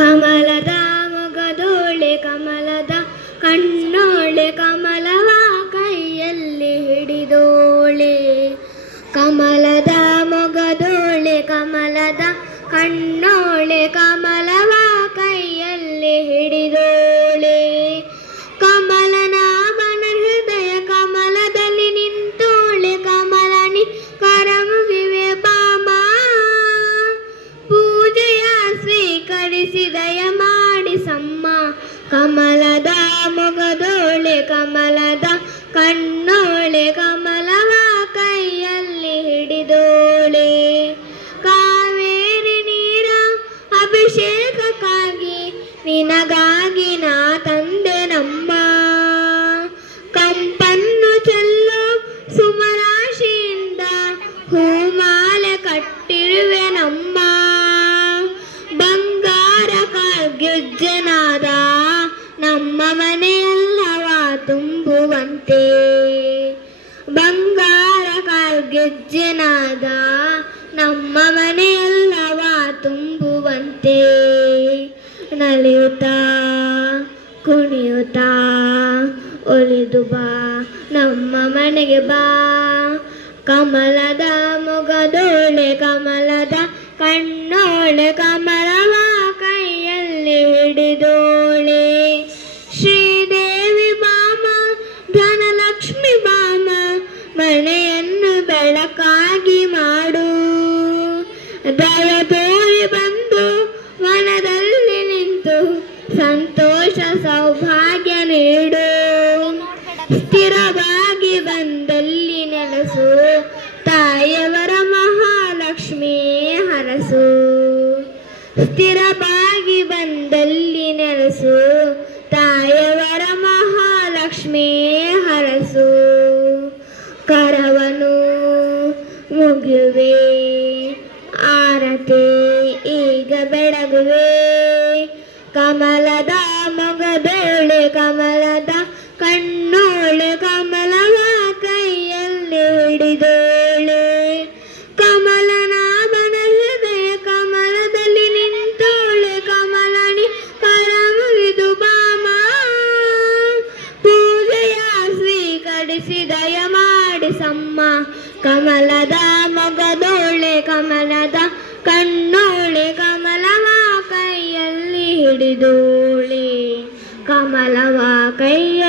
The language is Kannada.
ಕಮಲದ ಮೊಗದೋಳೆ ಕಮಲದ ಕಣ್ಣೋಳೆ ಕಮಲವ ಕೈಯಲ್ಲಿ ಹಿಡಿದೋಳೆ. ಕಮಲದ ಮೊಗದೋಳೆ ಕಮಲದ ಕಣ್ಣೋಳೆ ಕಮಲವ ಕೈಯಲ್ಲಿ ಹಿಡಿದೋಳೆ. ಕಮಲನಾಭನ ಹೃದಯ ಕಮಲದಲ್ಲಿ ನಿಂತೋಳೆ ಕಮಲನಿ ಕರಮುಗಿವೆ ಬಾಮ. ಪೂಜೆಯ ಸ್ವೀಕರಿಸಿ ದಯ ಮಾಡಿಸಮ್ಮ. ಕಮಲದ ಮೊಗದೋಳೆ ಕಮಲದ ಕಣ್ಣೋಳೆ ಕಮಲವ ಕೈಯಲ್ಲಿ ಹಿಡಿದೋಳೆ. ಕಾವೇರಿ ನೀರ ಅಭಿಷೇಕಕ್ಕಾಗಿ ನಿನಗಾಗಿ ನಾ ತಂದೆ ನಮ್ಮ. ಕಂಪನ್ನು ಚೆಲ್ಲು ಸುಮರಾಶಿಯಿಂದ ಹೂಮಾಲೆ ಕಟ್ಟಿರುವೆ ನಮ್ಮ. ಬಂಗಾರ ಗೆಜ್ಜೆನಾದ ನಮ್ಮ ಮನೆಯೆಲ್ಲವ ತುಂಬುವಂತೆ. ಬಂಗಾರ ಗೆಜ್ಜೆನಾದ ನಮ್ಮ ಮನೆಯೆಲ್ಲವ ತುಂಬುವಂತೆ. ನಲಿಯುತ್ತಾ ಕುಣಿಯುತ್ತಾ ಒಲಿದು ಬಾ ನಮ್ಮ ಮನೆಗೆ ಬಾ. ಕಮಲದ ಮೊಗದೋಳೆ ಕಮಲದ ಕಣ್ಣೋಳೆ ಕಮಲವ ಕೈಯಲ್ಲಿ ಹಿಡಿದೋಳೆ. ಶ್ರೀದೇವಿ ಬಾಮ ಧನಲಕ್ಷ್ಮಿ ಬಾಮ ಮನೆಯನ್ನು ಬೆಳಕಾಗಿ ಮಾಡು. ದಯ ತೋರಿ ಬಂದು ವನದಲ್ಲಿ ನಿಂತು ಸಂತೋಷ ಸೌಭಾಗ್ಯ ನೀಡು. ಸ್ಥಿರವಾಗಿ ಬಂದಲ್ಲಿ ನೆಲೆಸು ತಾಯಿಯವರ ಮಹಾಲಕ್ಷ್ಮಿ ಹರಸು. ಸ್ಥಿರವಾಗಿ ಬಂದಲ್ಲಿ ನೆಲೆಸು ತಾಯಿಯವರ ಮಹಾಲಕ್ಷ್ಮಿ ಹರಸು. ಕರವನು ಮುಗಿಯುವೆ ಆರತಿ ಈಗ ಬೆಳಗುವೆ. ಕಮಲದ ಮೊಗದೋಳೆ ಕಮಲದ ಕಣ್ಣೋಳೆ ಕಮಲವ ಕೈಯಲ್ಲಿ ಹಿಡಿದೋಳೆ. ಕಮಲನಾಭನ ಹೃದಯ ಕಮಲದಲ್ಲಿ ನಿಂತೋಳೆ ಕಮಲನಿ ಕರ ಮುಗಿದು ಬಾಮ. ಪೂಜೆಯ ಸ್ವೀಕರಿಸಿ ದಯ ಮಾಡಿಸಮ್ಮ. ಕಮಲದ ಮೊಗದೋಳೆ ಕಮಲದ ಕಣ್ಣೋಳೆ ಕಮಲವ ಕೈಯಲ್ಲಿ ಹಿಡಿದೋಳೆ. ಕಮಲವ ಕೈ